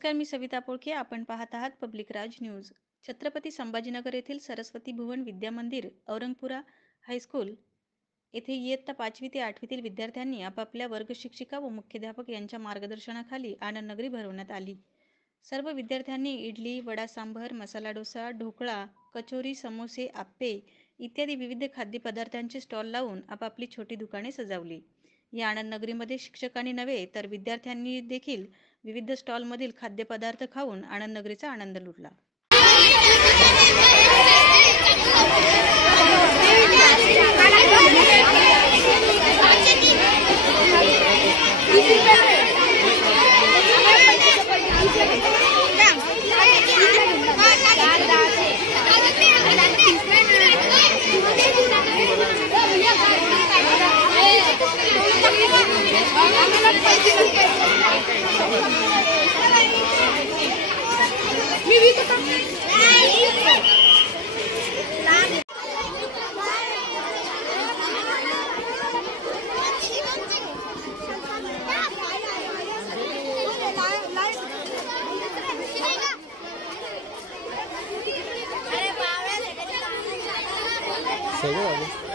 नमस्कार, मी सविता पोळके. आपण पाहत आहात पब्लिक राज न्यूज. छत्रपती संभाजीनगर येथील सरस्वती भुवन विद्या मंदिर, औरंगपुरा हायस्कूल येथे इयत्ता 5वी ते 8वीतील विद्यार्थ्यांनी आपापल्या वर्ग शिक्षिका व मुख्याध्यापक यांच्या मार्गदर्शनाखाली आनंद नगरी भरवण्यात आली. सर्व विद्यार्थ्यांनी इडली, वडा सांबर, मसाला डोसा, ढोकळा, कचोरी, समोसे, आप्पे इत्यादी विविध खाद्यपदार्थांचे स्टॉल लावून आपापली छोटी दुकाने सजवली. या आनंद नगरीमध्ये शिक्षकांनी नव्हे तर विद्यार्थ्यांनी देखील विविध स्टॉलमधील खाद्यपदार्थ खाऊन आनंद नगरीचा आनंद लुटला. सगळं